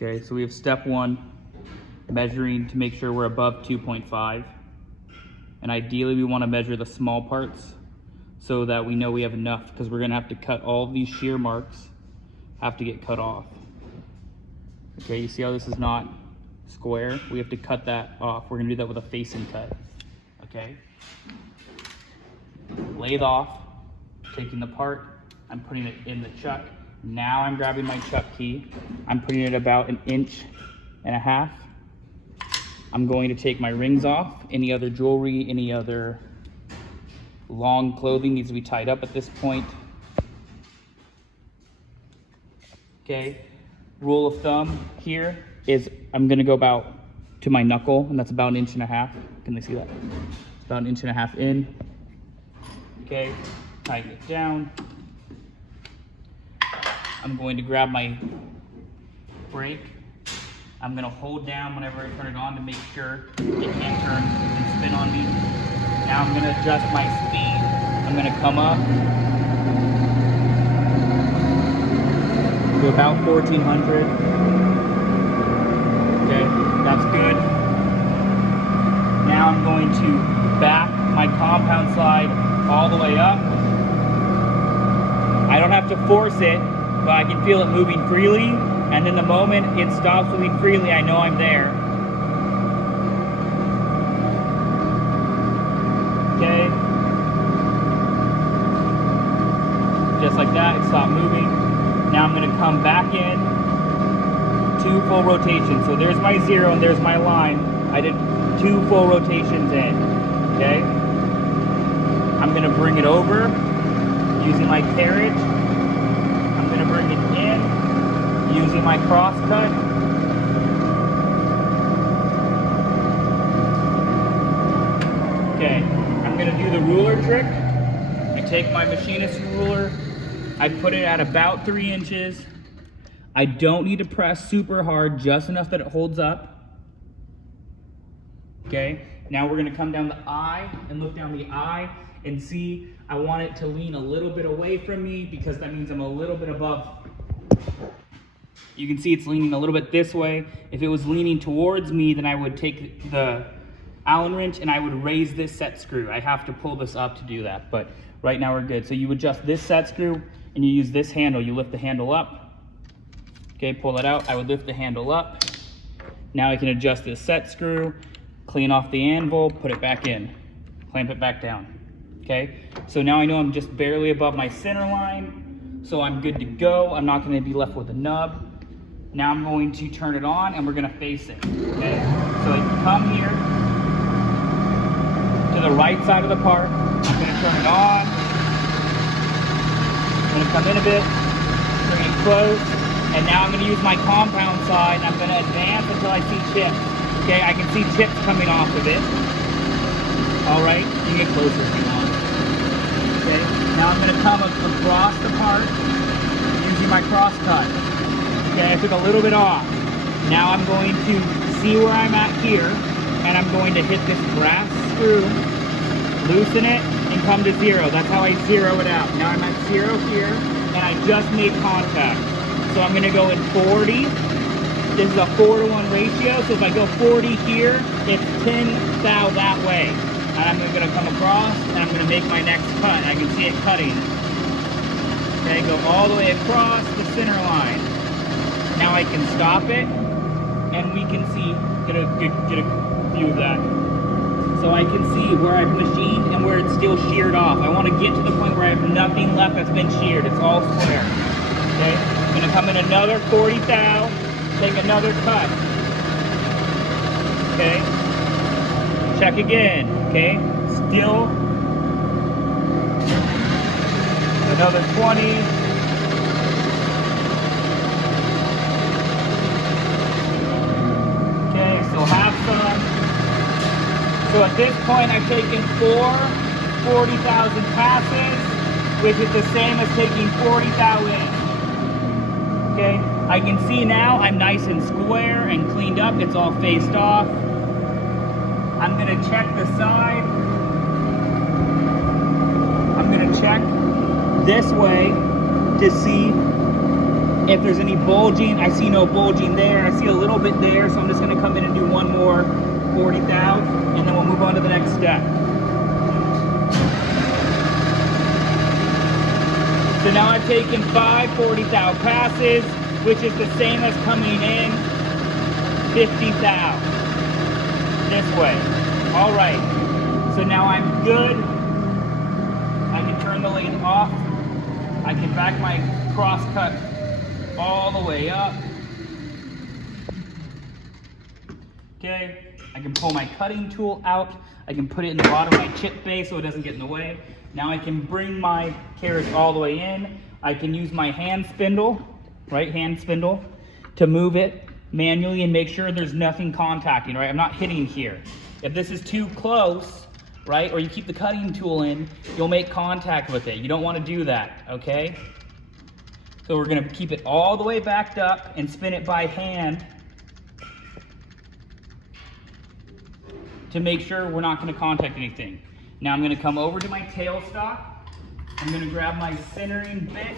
Okay, so we have step 1, measuring to make sure we're above 2.5. And ideally we want to measure the small parts so that we know we have enough, because we're going to have to cut all of these shear marks, have to get cut off. Okay, you see how this is not square? We have to cut that off. We're going to do that with a facing cut. Okay, lathe off, taking the part, I'm putting it in the chuck. Now I'm grabbing my chuck key, I'm putting it about 1.5 inches. I'm going to take my rings off. Any other jewelry, any other long clothing needs to be tied up at this point. Okay, rule of thumb here is I'm gonna go about to my knuckle, and that's about 1.5 inches. Can they see that? It's about 1.5 inches in. Okay, tighten it down. I'm going to grab my brake. I'm gonna hold down whenever I turn it on to make sure it can't turn and spin on me. Now I'm gonna adjust my speed. I'm gonna come up to about 1400. Okay, that's good. Now I'm going to back my compound slide all the way up. I don't have to force it, but I can feel it moving freely. And then the moment it stops moving freely, I know I'm there. Okay. Just like that, it stopped moving. Now I'm gonna come back in, 2 full rotations. So there's my 0 and there's my line. I did 2 full rotations in, okay? I'm gonna bring it over using my carriage. I'm gonna bring it in using my cross cut. Okay, I'm gonna do the ruler trick. I take my machinist ruler, I put it at about 3 inches. I don't need to press super hard, just enough that it holds up. Okay, now we're gonna come down the eye and look down the eye and see, I want it to lean a little bit away from me because that means I'm a little bit above. You can see it's leaning a little bit this way. If it was leaning towards me, then I would take the Allen wrench and I would raise this set screw. I have to pull this up to do that, but right now we're good. So you adjust this set screw and you use this handle. You lift the handle up. Okay, pull it out. I would lift the handle up. Now I can adjust this set screw, clean off the anvil, put it back in, clamp it back down. Okay, so now I know I'm just barely above my center line, so I'm good to go. I'm not gonna be left with a nub. Now I'm going to turn it on and we're gonna face it, okay? So I come here to the right side of the part. I'm gonna turn it on. I'm gonna come in a bit, bring it close, and now I'm gonna use my compound side and I'm gonna advance until I see chips, okay? I can see chips coming off of it. All right, you can get closer if you want. Okay, now I'm gonna come across the part using my cross cut. Okay, I took a little bit off. Now I'm going to see where I'm at here, and I'm going to hit this brass screw, loosen it, and come to 0. That's how I zero it out. Now I'm at 0 here, and I just made contact. So I'm gonna go in 40. This is a 4-to-1 ratio, so if I go 40 here, it's 10 thou that way. And I'm gonna come across, and I'm gonna make my next cut. I can see it cutting. Okay, go all the way across the center line. Now I can stop it, and we can see, get a view of that. So I can see where I've machined and where it's still sheared off. I want to get to the point where I have nothing left that's been sheared. It's all square. Okay, I'm gonna come in another 40 thou, take another cut. Okay, check again. Okay, still another 20. So at this point, I've taken 40,000 passes, which is the same as taking 40 thou in. Okay, I can see now I'm nice and square and cleaned up. It's all faced off. I'm gonna check the side. I'm gonna check this way to see if there's any bulging. I see no bulging there. I see a little bit there, so I'm just gonna come in and do one more 40 thou, and then we'll move on to the next step. So now I've taken 5 40 thou passes, which is the same as coming in 50 thou this way. All right, so now I'm good. I can turn the lathe off. I can back my cross cut all the way up. Okay, I can pull my cutting tool out. I can put it in the bottom of my chip bay so it doesn't get in the way. Now I can bring my carriage all the way in. I can use my hand spindle, right hand spindle, to move it manually and make sure there's nothing contacting, right? I'm not hitting here. If this is too close, right, or you keep the cutting tool in, you'll make contact with it. You don't want to do that, okay? So we're gonna keep it all the way backed up and spin it by hand to make sure we're not gonna contact anything. Now I'm gonna come over to my tailstock. I'm gonna grab my centering bit.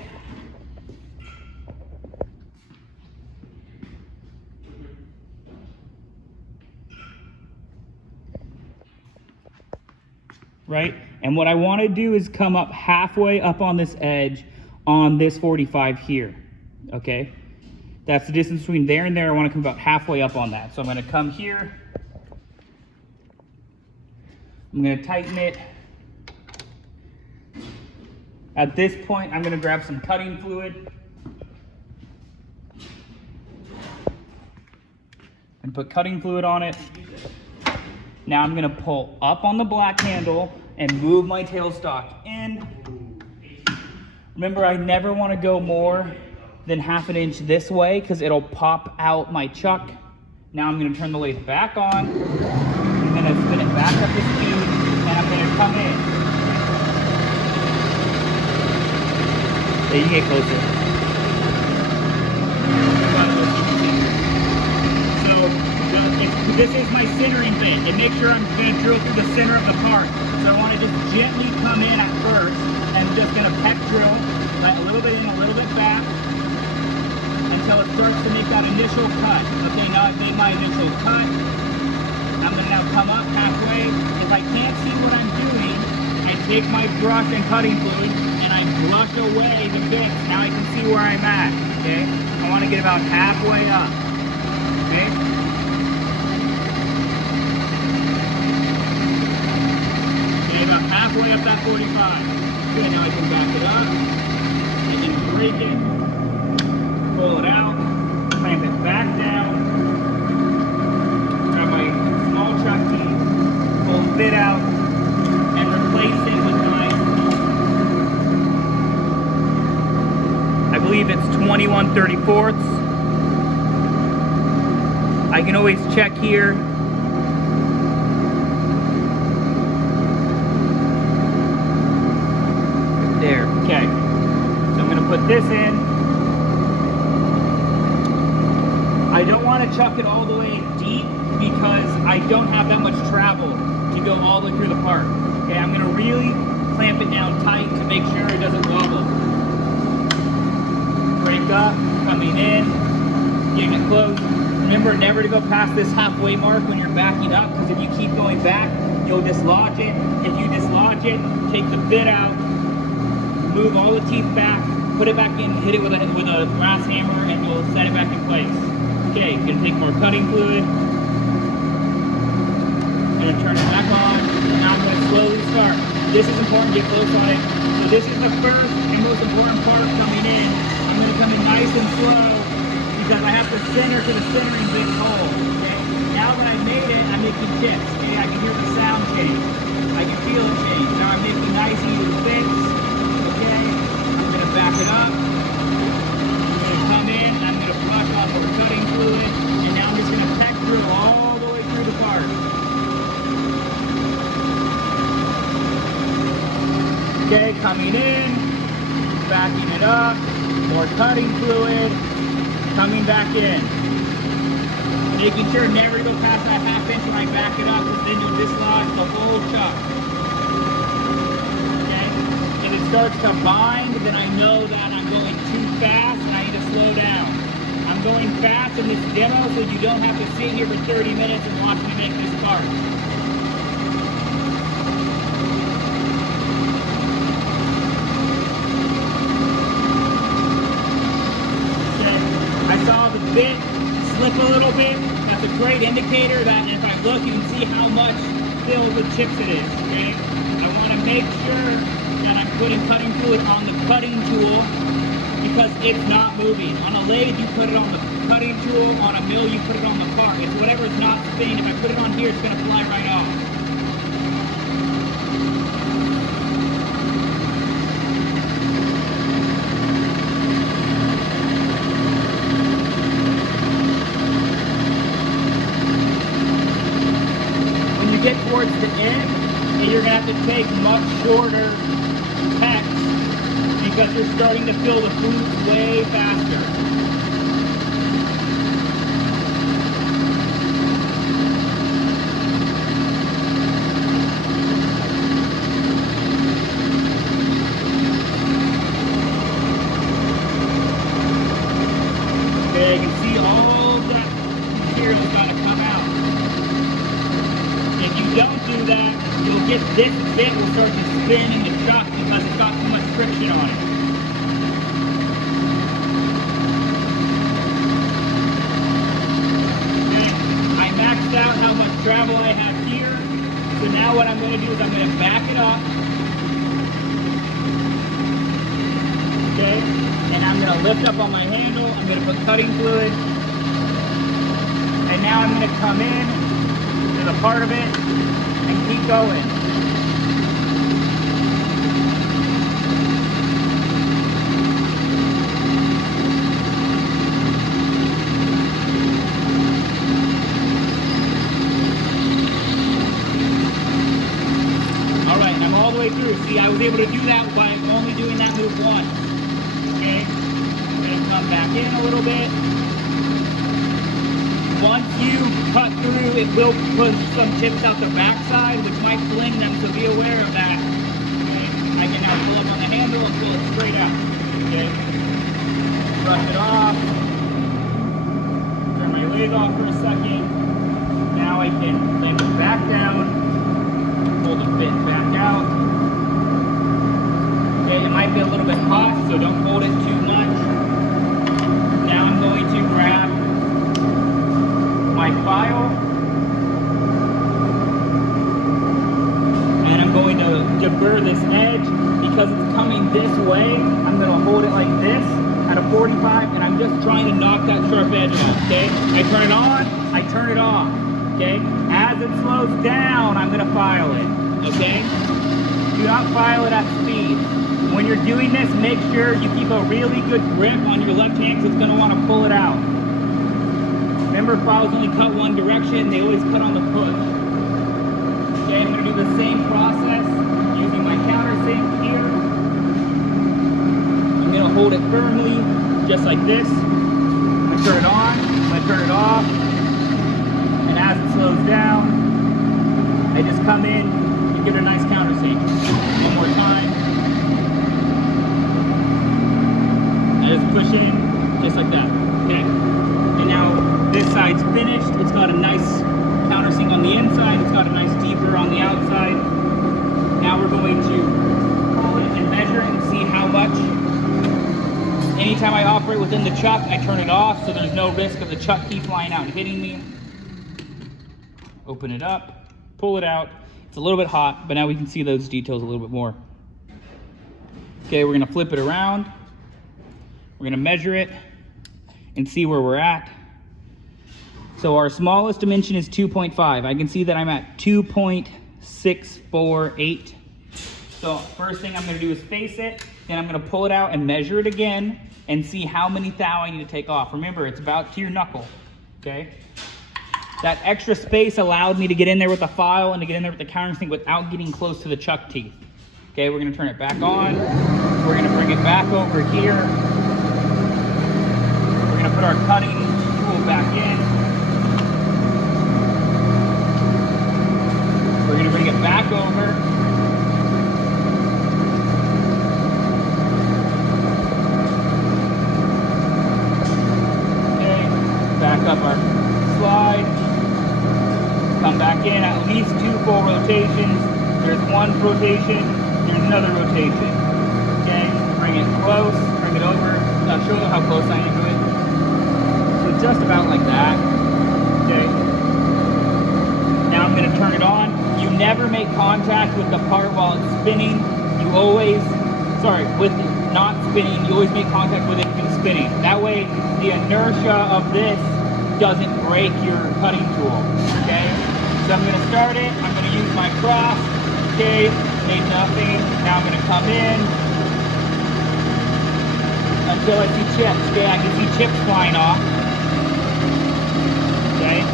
Right? And what I wanna do is come up halfway up on this edge on this 45 here, okay? That's the distance between there and there. I wanna come about halfway up on that. So I'm gonna come here. I'm gonna tighten it. At this point, I'm gonna grab some cutting fluid. And put cutting fluid on it. Now I'm gonna pull up on the black handle and move my tailstock in. Remember, I never wanna go more than half an inch this way because it'll pop out my chuck. Now I'm gonna turn the lathe back on. I'm gonna spin it back up to speed, and I'm gonna come in. There, you get closer. So this is my centering bit, and make sure I'm gonna drill through the center of the part. So I wanna just gently come in at first, and I'm just gonna peck drill, right, a little bit in, a little bit back, until it starts to make that initial cut. Okay, now I've made my initial cut. I'm gonna now come up halfway. If I can't see what I'm doing, I take my brush and cutting fluid and I brush away the bits. Now I can see where I'm at, okay? I wanna get about halfway up, okay? Okay, about halfway up that 45. Okay, now I can back it up. I can break it, pull it out, clamp it back down. Pull the bit out and replace it with my, I believe it's 21/34. I can always check here. There, okay. So I'm gonna put this in. I don't want to chuck it all the way deep because I don't have that much travel to go all the way through the part. Okay, I'm gonna really clamp it down tight to make sure it doesn't wobble. Break up, coming in, getting it close. Remember never to go past this halfway mark when you're backing up, because if you keep going back, you'll dislodge it. If you dislodge it, take the bit out, move all the teeth back, put it back in, hit it with a brass hammer, and you'll set it back in place. Okay, gonna take more cutting fluid. Gonna turn it back on, and now I'm gonna slowly start. This is important, get close on it. So this is the first and most important part coming in. I'm gonna come in nice and slow because I have to center to the centering bit hole, okay? Now that I've made it, I'm making chips, okay? I can hear the sound change. I can feel it change. Now I'm making nice even bits, okay? I'm gonna back it up. I'm gonna come in, I'm gonna brush off the cutting fluid, and now I'm just gonna peck through all the way through the part. Okay, coming in, backing it up, more cutting fluid, coming back in. Making sure never to go past that half inch when I back it up, because then you'll dislodge the whole chuck. Okay? If it starts to bind, then I know that I'm going too fast and I need to slow down. I'm going fast in this demo so you don't have to sit here for 30 minutes and watch me make this part. I saw the bit slip a little bit. That's a great indicator that if I look, you can see how much filled with chips it is, okay? I want to make sure that I'm putting cutting fluid on the cutting tool because it's not moving. On a lathe, you put it on the cutting tool. On a mill, you put it on the part. It's whatever is not spinning. If I put it on here, it's going to fly right off. Get towards the end, and you're going to have to take much shorter pecks because you're starting to fill the fluid way faster. Okay, you can see all that material is going to come out. If you don't do that, you'll get this bit will start to spin in the chuck because it's got too much friction on it. Okay. I maxed out how much travel I have here. So now what I'm going to do is I'm going to back it up. Okay. And I'm going to lift up on my handle. I'm going to put cutting fluid. And now I'm going to come in to the part of it and keep going. Alright, I'm all the way through. See, I was able to do that by only doing that move once. Okay? I'm going to come back in a little bit. Once you cut through, it will push some chips out the backside, which might fling them, so be aware of that. Okay? I can now pull up on the handle and pull it straight out. Okay? Brush it off. Turn my lathe off for a second. Now I can lay it back down. Pull the bit back out. Okay, it might be a little bit hot, so don't hold it too much. Now I'm going to grab my file, and I'm going to deburr this edge because it's coming this way. I'm going to hold it like this at a 45, and I'm just trying to knock that sharp edge off. Okay, I turn it on, I turn it off. Okay, as it slows down, I'm going to file it. Okay, do not file it at speed. When you're doing this, make sure you keep a really good grip on your left hand because it's going to want to pull it out. Remember, files only cut one direction, they always cut on the push. Okay, I'm going to do the same process using my countersink here. I'm going to hold it firmly, just like this. I'm going to turn it on, I'm going to turn it off, and as it slows down, I just come in and give it a nice countersink. One more time. I just push in, just like that. Okay, and now this side's finished. It's got a nice countersink on the inside. It's got a nice deeper on the outside. Now we're going to pull it and measure it and see how much. Anytime I operate within the chuck, I turn it off so there's no risk of the chuck key flying out and hitting me. Open it up, pull it out. It's a little bit hot, but now we can see those details a little bit more. Okay, we're gonna flip it around. We're gonna measure it and see where we're at. So our smallest dimension is 2.5. I can see that I'm at 2.648. So first thing I'm gonna do is face it, then I'm gonna pull it out and measure it again and see how many thou I need to take off. Remember, it's about to your knuckle, okay? That extra space allowed me to get in there with the file and to get in there with the countersink without getting close to the chuck teeth. Okay, we're gonna turn it back on. We're gonna bring it back over here. We're gonna put our cutting tool back in. We're gonna bring it back over. back up our slide, come back in, at least 2 full rotations. There's 1 rotation, there's another rotation. Okay, bring it close, bring it over. I'll show you how close I am to it. So just about like that. Okay. Now I'm going to turn it on. You never make contact with the part while it's spinning. You always, with not spinning, you always make contact with it when it's spinning. That way, the inertia of this doesn't break your cutting tool. Okay. So I'm going to start it. I'm going to use my cross. Okay. Made nothing. Now I'm going to come in until I see chips. Okay. I can see chips flying off. Okay.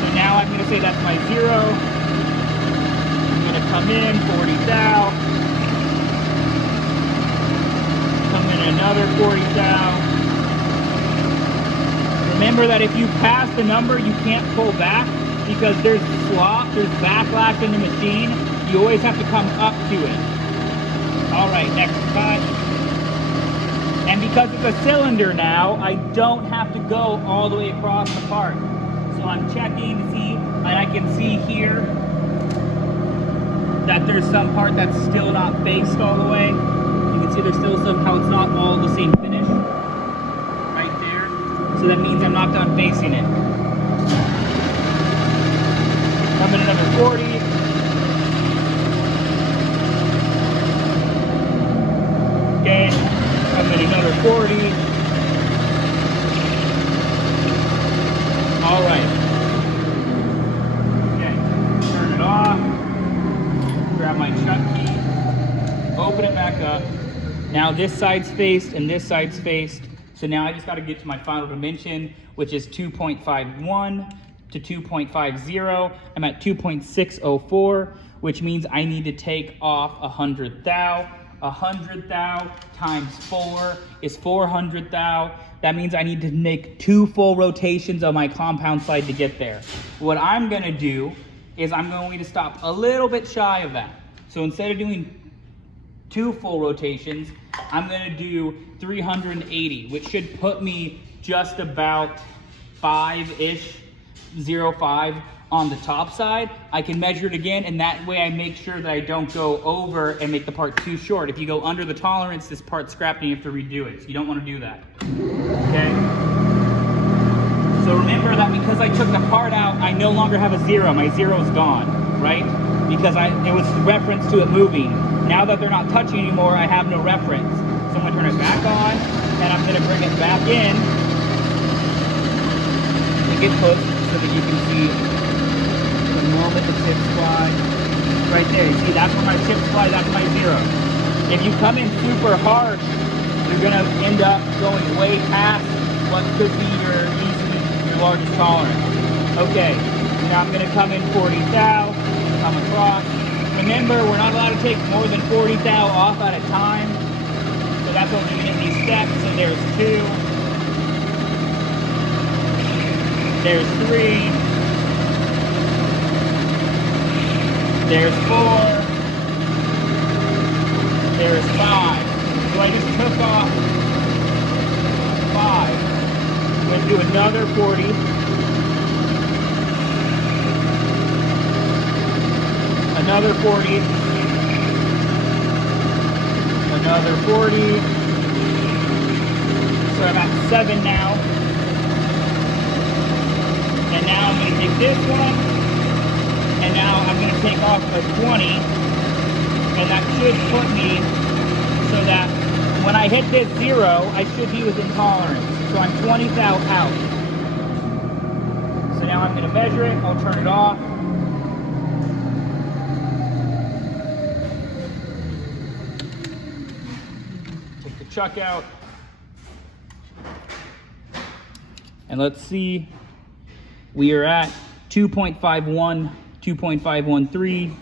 So now I'm going to say that's my 0. I'm going to come in 40 thou. Come in another 40 thou. Remember that if you pass the number, you can't pull back because there's slop, there's backlash in the machine. You always have to come up to it. All right, next cut. And because it's a cylinder now, I don't have to go all the way across the part. So I'm checking to see, and I can see here that there's some part that's still not based all the way. You can see there's still somehow it's not all the same finish right there. So that means I'm not done basing it. Come in another 40. Okay, come in another 40. All right. Okay, turn it off. Grab my chuck key. Open it back up. Now this side's faced and this side's faced. So now I just got to get to my final dimension, which is 2.51 to 2.50. I'm at 2.604, which means I need to take off 100 thou. 100 thou times 4 is 400 thou. That means I need to make 2 full rotations of my compound slide to get there. What I'm going to do is I'm going to stop a little bit shy of that. So instead of doing 2 full rotations, I'm going to do 380, which should put me just about 5-ish, 0.5 on the top side. I can measure it again, and that way I make sure that I don't go over and make the part too short. If you go under the tolerance, this part's scrapped and you have to redo it. So you don't want to do that. Okay? So remember that because I took the part out, I no longer have a 0. My 0's gone, right? Because it was reference to it moving. Now that they're not touching anymore, I have no reference. So I'm going to turn it back on, and I'm going to bring it back in to get close so that you can see the moment the chips fly. Right there, you see, that's where my chips fly, that's my 0. If you come in super harsh, you're going to end up going way past what could be your largest tolerance. Okay, now I'm going to come in 40 thou, come across. Remember, we're not allowed to take more than 40 thou off at a time. So that's what we're doing in these steps. So there's 2. There's 3. There's 4. There's 5. So I just took off 5. I'm going to do another 40. Another 40. Another 40. So I'm at 7 now. And now I'm going to take this one. And now I'm going to take off a 20. And that should put me so that when I hit this 0, I should be within tolerance. So I'm 20 thou out. So now I'm going to measure it. I'll turn it off. Take the chuck out. And let's see. We are at 2.51, 2.513,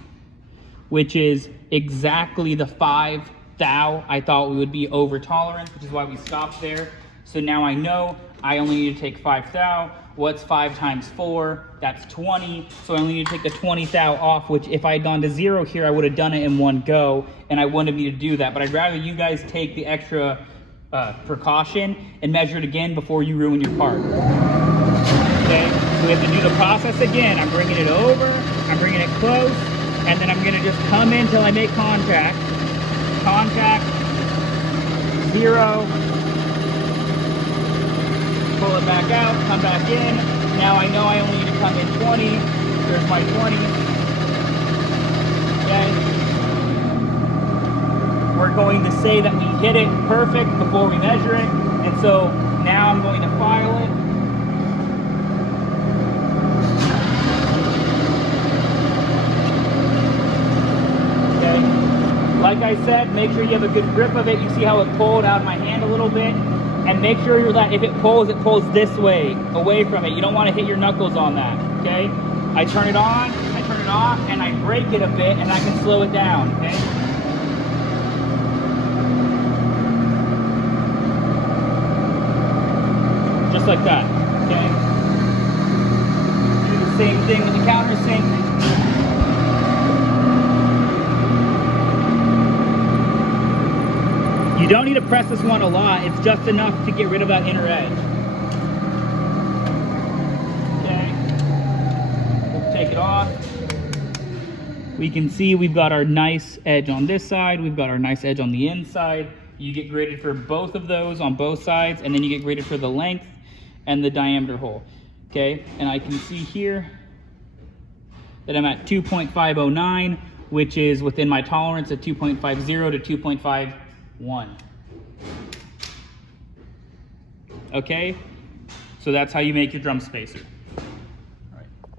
which is exactly the 5 thou I thought we would be over tolerance, which is why we stopped there. So now I know I only need to take 5 thou. What's 5 times 4? That's 20. So I only need to take the 20 thou off, which if I had gone to 0 here, I would have done it in one go, and I wouldn't have needed to do that. But I'd rather you guys take the extra precaution and measure it again before you ruin your part. Okay, so we have to do the process again. I'm bringing it over, I'm bringing it close, and then I'm gonna just come in till I make contact. Contact, 0, pull it back out, come back in. Now I know I only need to come in 20. There's my 20. Okay. We're going to say that we hit it perfect before we measure it. And so now I'm going to file it. Okay. Like I said, make sure you have a good grip of it. You see how it pulled out of my hand a little bit? And make sure that if it pulls this way, away from it. You don't want to hit your knuckles on that, okay? I turn it on, I turn it off, and I break it a bit, and I can slow it down, okay? Just like that, okay? Do the same thing with the countersink. You don't need to press this one a lot. It's just enough to get rid of that inner edge. Okay. We'll take it off. We can see we've got our nice edge on this side. We've got our nice edge on the inside. You get graded for both of those on both sides, and then you get graded for the length and the diameter hole. Okay, and I can see here that I'm at 2.509, which is within my tolerance of 2.50 to 2.51. Okay, so that's how you make your drum spacer.